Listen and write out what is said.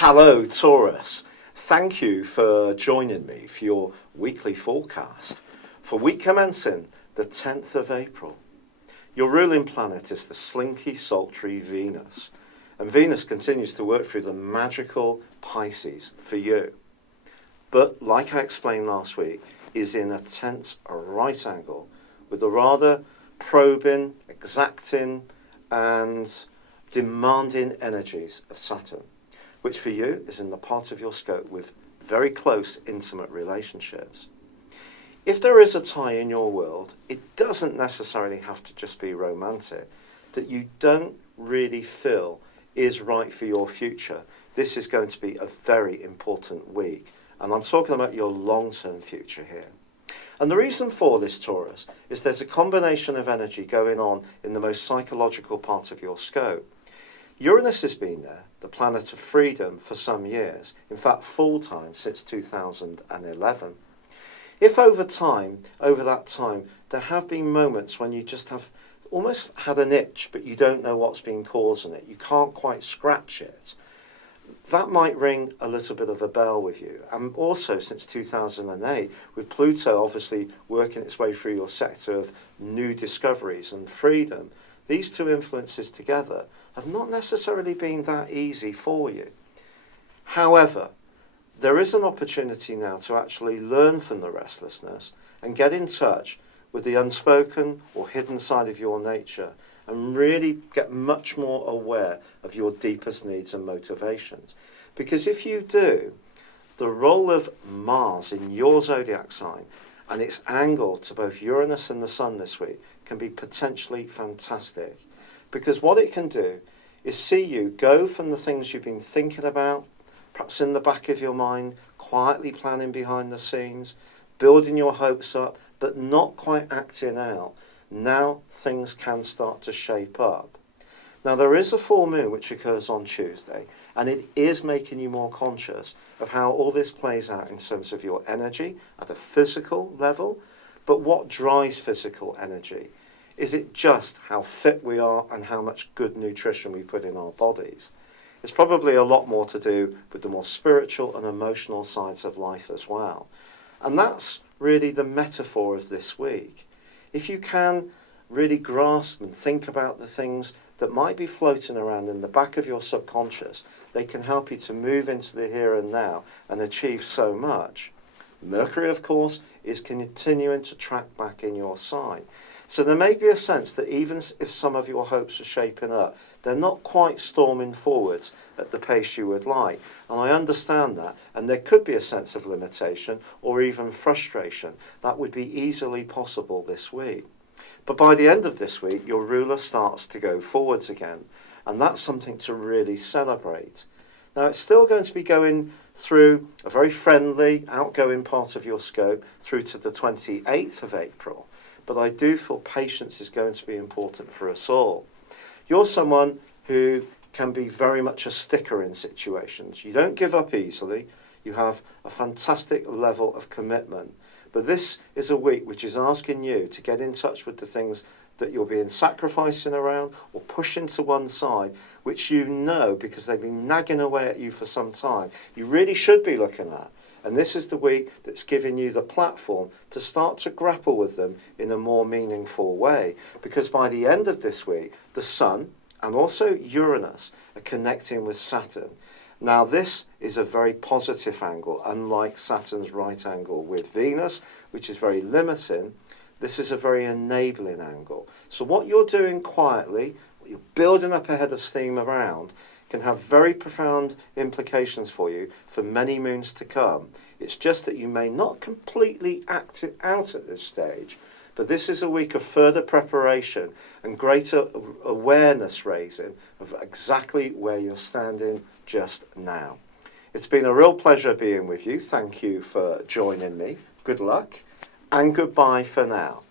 Hello, Taurus. Thank you for joining me for your weekly forecast for week commencing the 10th of April. Your ruling planet is the slinky, sultry Venus, and Venus continues to work through the magical Pisces for you. But, like I explained last week, is in a tense right angle with the rather probing, exacting, and demanding energies of Saturn, which for you is in the part of your scope with very close, intimate relationships. If there is a tie in your world, it doesn't necessarily have to just be romantic, that you don't really feel is right for your future. This is going to be a very important week, and I'm talking about your long-term future here. And the reason for this, Taurus, is there's a combination of energy going on in the most psychological part of your scope. Uranus has been there, the planet of freedom, for some years, in fact full-time since 2011. If over that time, there have been moments when you just have almost had an itch, but you don't know what's been causing it, you can't quite scratch it, that might ring a little bit of a bell with you. And also since 2008, with Pluto obviously working its way through your sector of new discoveries and freedom, these two influences together have not necessarily been that easy for you. However, there is an opportunity now to actually learn from the restlessness and get in touch with the unspoken or hidden side of your nature and really get much more aware of your deepest needs and motivations. Because if you do, the role of Mars in your zodiac sign and its angle to both Uranus and the Sun this week can be potentially fantastic. Because what it can do is see you go from the things you've been thinking about, perhaps in the back of your mind, quietly planning behind the scenes, building your hopes up, but not quite acting out. Now things can start to shape up. Now there is a full moon which occurs on Tuesday, and it is making you more conscious of how all this plays out in terms of your energy at a physical level. But what drives physical energy? Is it just how fit we are and how much good nutrition we put in our bodies? It's probably a lot more to do with the more spiritual and emotional sides of life as well. And that's really the metaphor of this week. If you can really grasp and think about the things that might be floating around in the back of your subconscious, they can help you to move into the here and now and achieve so much. Mercury, of course, is continuing to track back in your sign. So there may be a sense that even if some of your hopes are shaping up, they're not quite storming forwards at the pace you would like. And I understand that. And there could be a sense of limitation or even frustration. That would be easily possible this week. But by the end of this week, your ruler starts to go forwards again. And that's something to really celebrate. Now, it's still going to be going through a very friendly, outgoing part of your scope through to the 28th of April. But I do feel patience is going to be important for us all. You're someone who can be very much a sticker in situations. You don't give up easily. You have a fantastic level of commitment. But this is a week which is asking you to get in touch with the things that you're being sacrificing around or pushing to one side, which you know, because they've been nagging away at you for some time, you really should be looking at. And this is the week that's giving you the platform to start to grapple with them in a more meaningful way. Because by the end of this week, the Sun and also Uranus are connecting with Saturn. Now this is a very positive angle, unlike Saturn's right angle with Venus, which is very limiting. This is a very enabling angle. So what you're doing quietly, what you're building up a head of steam around, can have very profound implications for you for many moons to come. It's just that you may not completely act it out at this stage, but this is a week of further preparation and greater awareness raising of exactly where you're standing just now. It's been a real pleasure being with you. Thank you for joining me. Good luck and goodbye for now.